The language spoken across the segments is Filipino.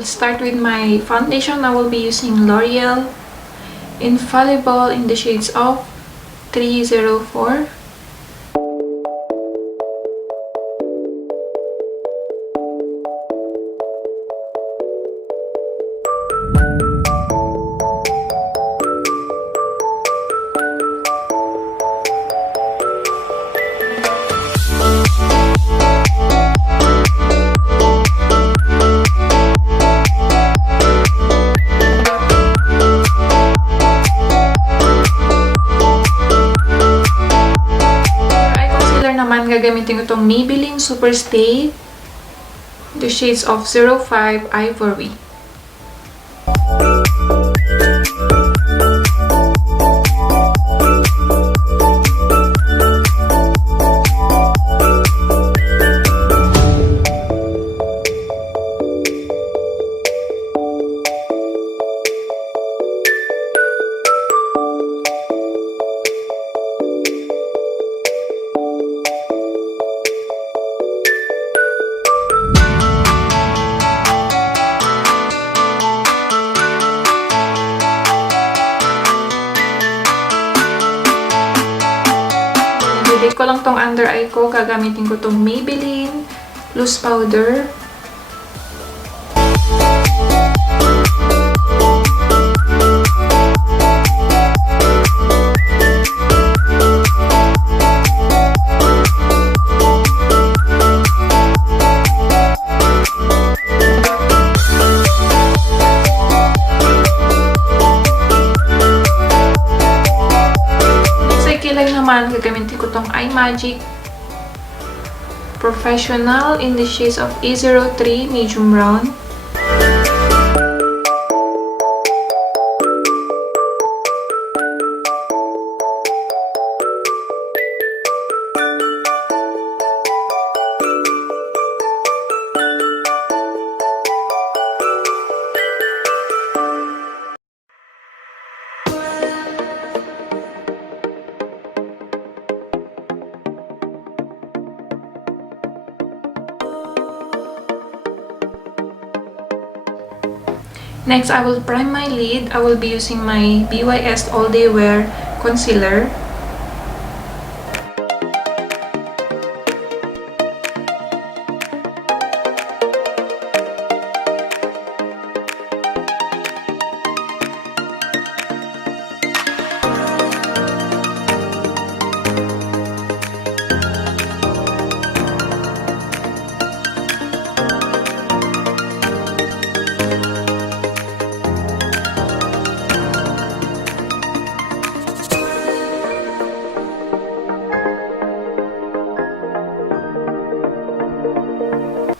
will start with my foundation. I will be using L'Oreal Infallible in the shades of 304. Gagamitin ko itong Maybelline Superstay, the shades of 05 Ivory. Bibig ko lang tong under eye ko. Gagamitin ko tong Maybelline Loose Powder. Gagamitin ko tong Eye Magic Professional in the shades of A03 Medium Brown. Next, I will prime my lid. I will be using my BYS All Day Wear Concealer.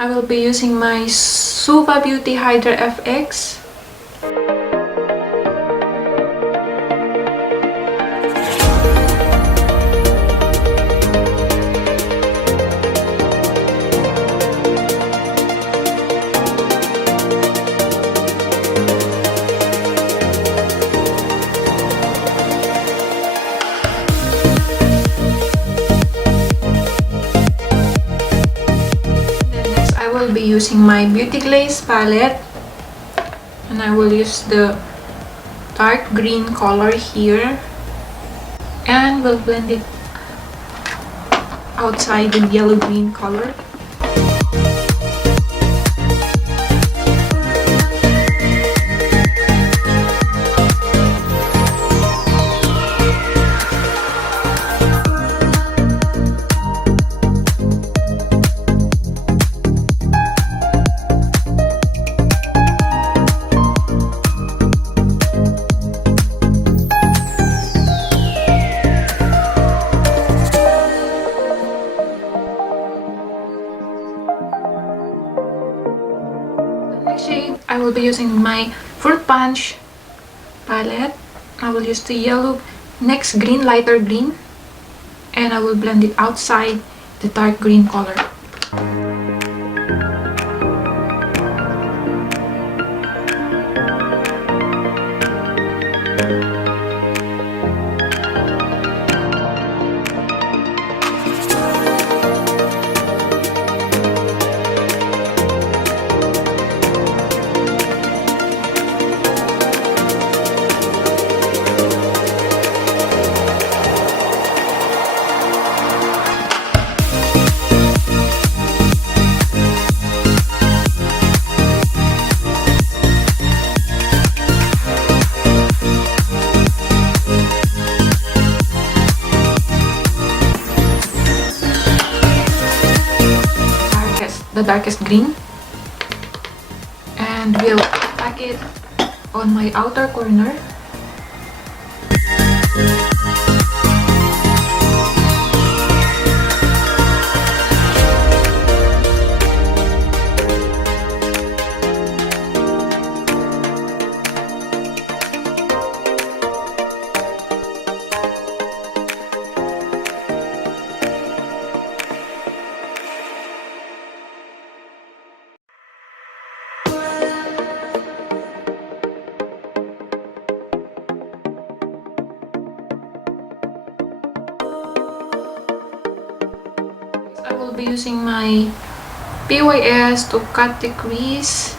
I will be using my Suva Beauty Hydra FX. I will be using my Beauty Glaze palette, and I will use the dark green color here, and we'll blend it outside the yellow green color. Shade, I will be using my Fruit Punch palette. I will use the yellow next green, lighter green, and I will blend it outside the dark green color. the darkest green. And we'll pack it on my outer corner. I will be using my PYS to cut the crease.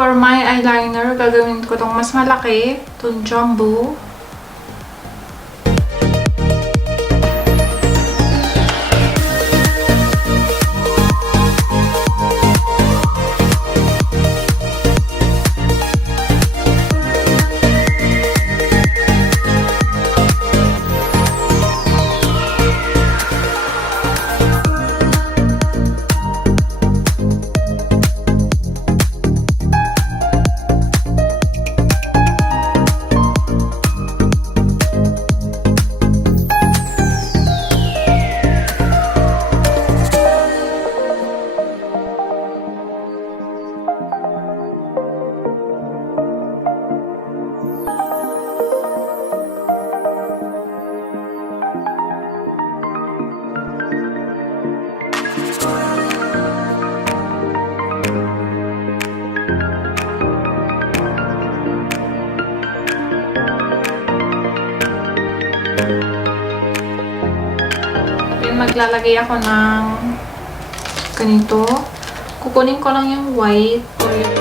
For my eyeliner, gagawin ko itong mas malaki, itong jumbo. Maglalagay ako ng ganito. Kukunin ko lang yung white or yung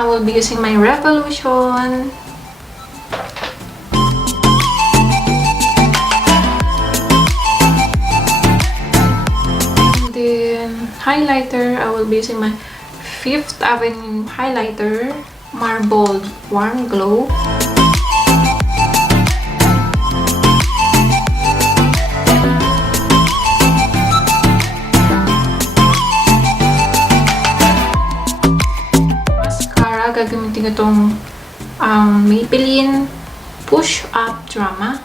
I will be using my Revolution. And then highlighter, I will be using my Fifth Avenue highlighter, Marbled Warm Glow. Mascara, gagamitin ko itong Maybelline Push Up Drama.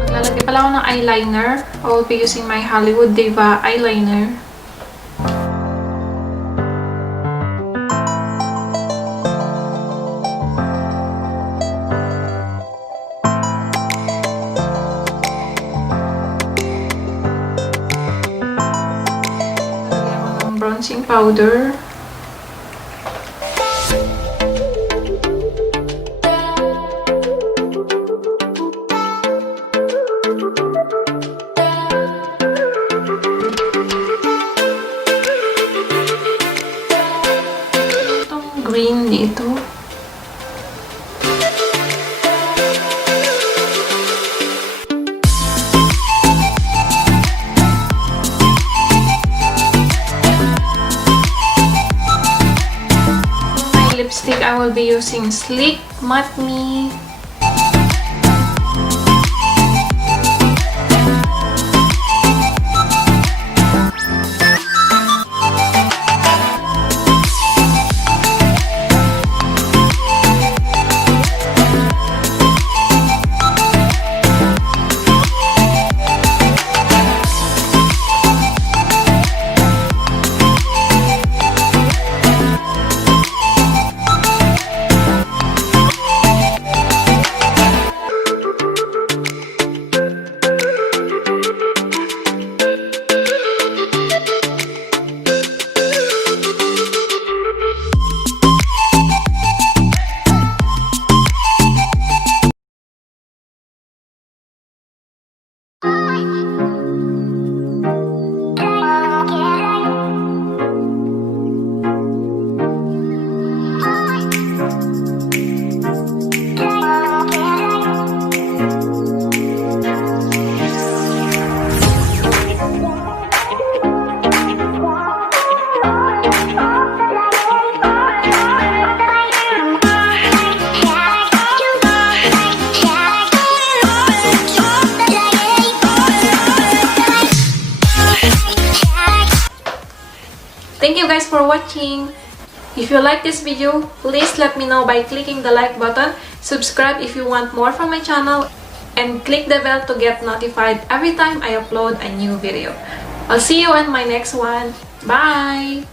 Maglalagay pala ako ng eyeliner. I will be using my Hollywood Diva eyeliner. Bronzing powder. Itong green dito. Lipstick, I will be using Sleek Matte Me. Thank you guys for watching. If you like this video, please let me know by clicking the like button, subscribe if you want more from my channel, and click the bell to get notified every time I upload a new video. I'll see you on my next one. Bye!